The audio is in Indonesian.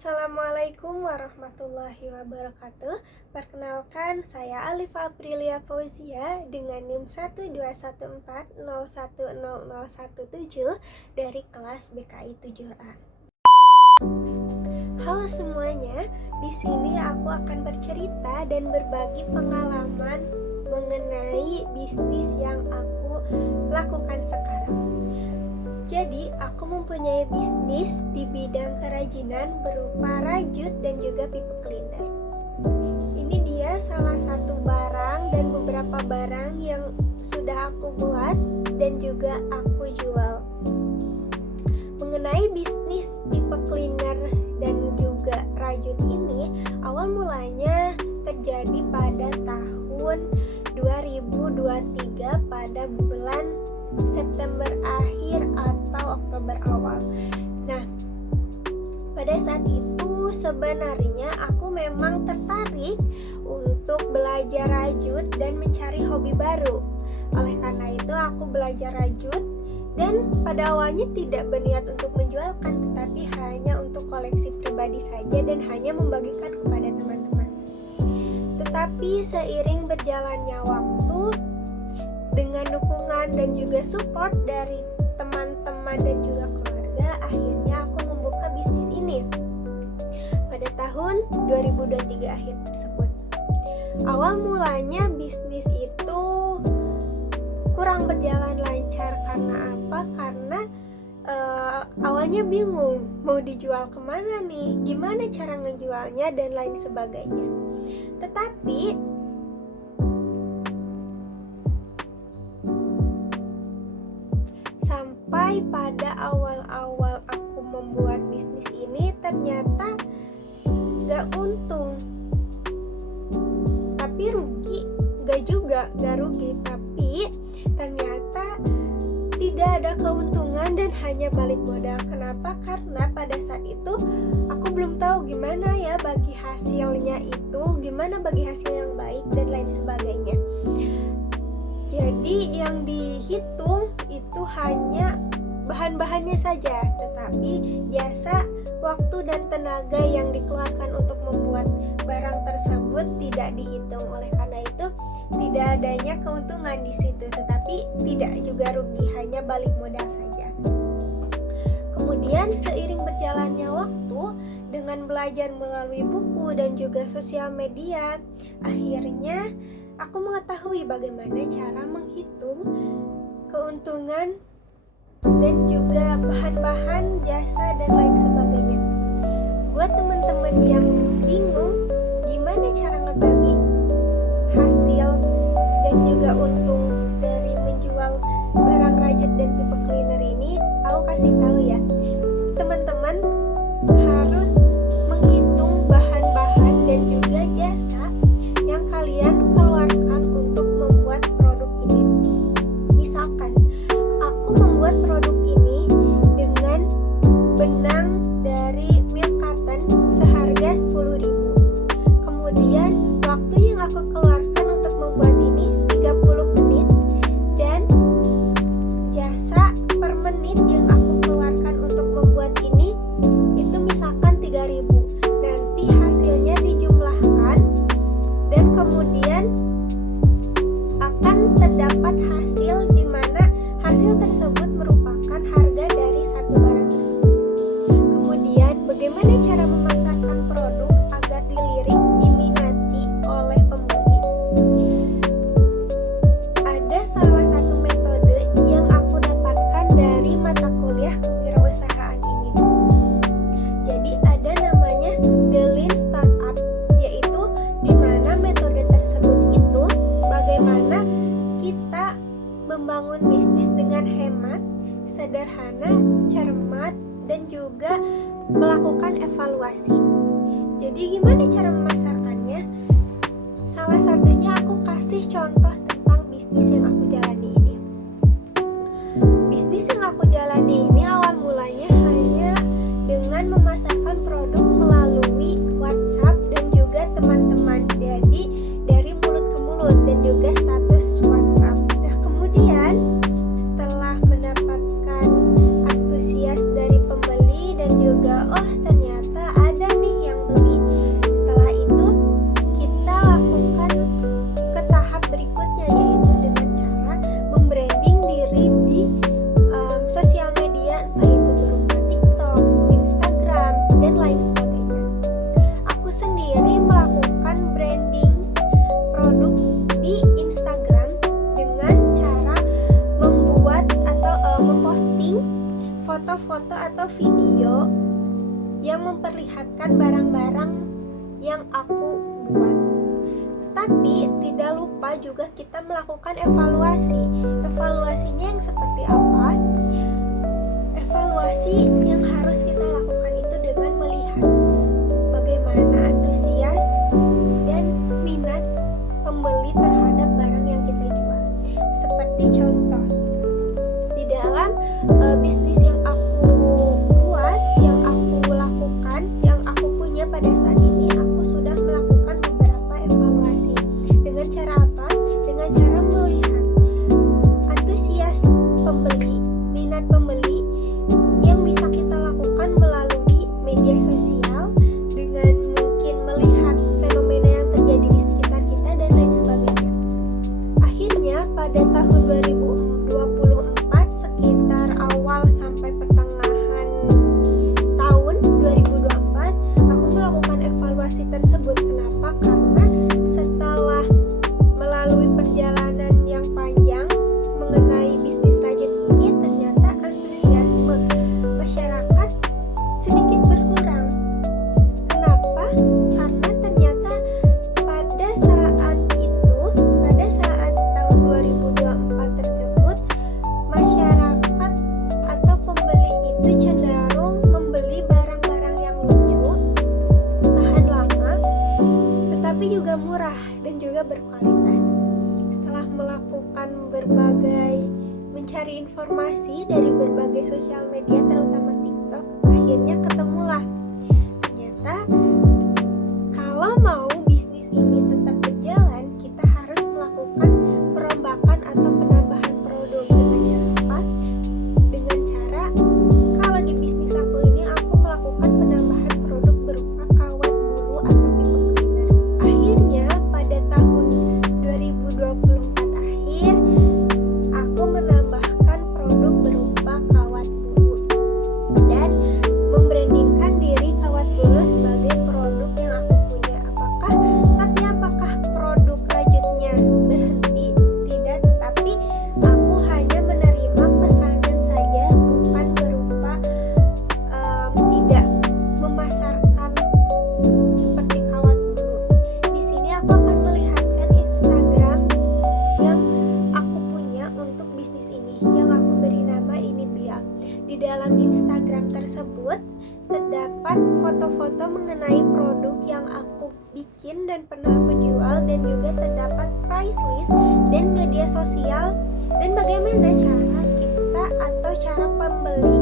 Assalamualaikum warahmatullahi wabarakatuh. Perkenalkan, saya Alifa Aprilia Fauzia dengan NIM 12140100017 dari kelas BKI 7A. Halo semuanya, di sini aku akan bercerita dan berbagi pengalaman mengenai bisnis yang aku lakukan sekarang. Jadi, aku mempunyai bisnis di bidang kerajinan berupa rajut dan juga pipe cleaner. Ini dia salah satu barang dan beberapa barang yang sudah aku buat dan juga aku jual. Mengenai bisnis pipe cleaner dan juga rajut ini, awal mulanya terjadi pada tahun 2023 pada bulan September akhir atau Oktober awal. Nah, pada saat itu sebenarnya aku memang tertarik untuk belajar rajut dan mencari hobi baru. Oleh karena itu aku belajar rajut dan pada awalnya tidak berniat untuk menjualkan, tetapi hanya untuk koleksi pribadi saja dan hanya membagikan kepada teman-teman. Tetapi seiring berjalannya waktu, dengan dukungan dan juga support dari teman-teman dan juga keluarga, akhirnya aku membuka bisnis ini pada tahun 2023 akhir tersebut. Awal mulanya bisnis itu kurang berjalan lancar. Karena apa? Karena awalnya bingung mau dijual kemana nih, gimana cara ngejualnya dan lain sebagainya. Tetapi sampai pada awal-awal aku membuat bisnis ini ternyata gak untung, tapi rugi gak rugi, tapi ternyata tidak ada keuntungan dan hanya balik modal. Kenapa? Karena pada saat itu aku belum tahu gimana ya bagi hasilnya itu, gimana bagi hasil yang baik dan lain sebagainya. Jadi yang dihitung itu hanya bahan-bahannya saja, tetapi jasa, waktu dan tenaga yang dikeluarkan untuk membuat barang tersebut tidak dihitung. Oleh karena itu tidak adanya keuntungan di situ, tetapi tidak juga rugi, hanya balik modal saja. Kemudian seiring berjalannya waktu, dengan belajar melalui buku dan juga sosial media, akhirnya aku mengetahui bagaimana cara menghitung keuntungan dan juga bahan-bahan, jasa dan lain sebagainya. Buat teman-teman yang bingung gimana cara ngebagi hasil dan juga untung dari menjual barang rajut dan pipe cleaner ini, aku kasih tahu ya, teman-teman harus menghitung bahan-bahan dan juga jasa yang kalian keluarkan untuk membuat produk ini. Misalkan aku membuat produk ini dengan benang dari milk cotton seharga 10.000. Kemudian waktu yang aku keluarkan untuk membuat ini 30 menit dan jasa per menit yang aku keluarkan untuk membuat ini itu misalkan 3.000. Nanti hasilnya dijumlahkan dan kemudian akan terdapat hasil di mana hasil tersebut merupakan harga dari satu barang tersebut. Kemudian bagaimana cara memasarkan produk agar dilirik, diminati oleh pembeli? Ada salah satu metode yang aku dapatkan dari mata kuliah kewirausahaan ini. Jadi ada namanya The Lean Startup, yaitu di mana metode tersebut itu bagaimana kita membangun bisnis dengan hemat, sederhana, cermat, dan juga melakukan evaluasi. Jadi gimana cara memasarkannya? Salah satunya aku kasih contoh tentang bisnis yang aku jalani ini. Bisnis yang aku jalani ini awal mulanya hanya dengan memasarkan produk melalui WhatsApp dan juga teman-teman. Jadi dari mulut ke mulut dan juga status WhatsApp. Nah, kemudian setelah mendapatkan antusias dari pembeli dan juga ternyata ada memperlihatkan barang-barang yang aku buat. Tapi tidak lupa juga kita melakukan evaluasi. Evaluasinya yang seperti apa? Evaluasi yang harus kita lakukan itu dengan melihat bagaimana antusias dan minat pembeli terhadap barang yang kita jual. Seperti contoh, di dalam bisnis yang aku buat, yang aku lakukan, yang aku punya pada saat ini, aku sudah melakukan beberapa evaluasi. Dengan cara apa? Dengan cara melihat antusias pembeli, minat pembeli yang bisa kita lakukan melalui media sosial, dengan mungkin melihat fenomena yang terjadi di sekitar kita dan lain sebagainya. Akhirnya pada tahun 2024, sekitar awal sampai pertengahan tahun 2024, aku melakukan evaluasi tersebut. Kenapa? Karena setelah melalui perjalanan yang panjang mengenai bisnis rajin ini, ternyata antusiasme masyarakat sedikit berkurang. Kenapa? Karena ternyata pada saat itu, pada saat tahun 2024 tersebut, masyarakat atau pembeli itu cenderung membeli barang-barang yang lucu, tahan lama, tetapi juga murah dan juga berkualitas. Setelah melakukan mencari informasi dari berbagai sosial media, terutama TikTok, akhirnya ketemulah ternyata kalau mau bisnis ini tetap berjalan, kita harus melakukan perombakan atau penambahan produk. Dengan cara apa? Dengan cara, kalau di bisnis aku ini, aku melakukan penambahan produk berupa kawat bulu atau people cleaner. Akhirnya pada tahun 2024 akhir, aku menambahkan produk berupa kawat bulu dan membrandingkan diri kawat bulu sebagai produk yang aku punya. Apakah produk lanjutnya berhenti? Tidak, tetapi aku hanya menerima pesanan saja, bukan berupa tidak memasarkan seperti kawat bulu. Di sini aku akan melihatkan Instagram yang aku punya untuk bisnis ini, yang aku beri nama ini Bial. Di dalam Instagram tersebut terdapat foto-foto mengenai produk yang aku bikin dan pernah aku jual, dan juga terdapat price list dan media sosial, dan bagaimana cara kita atau cara pembeli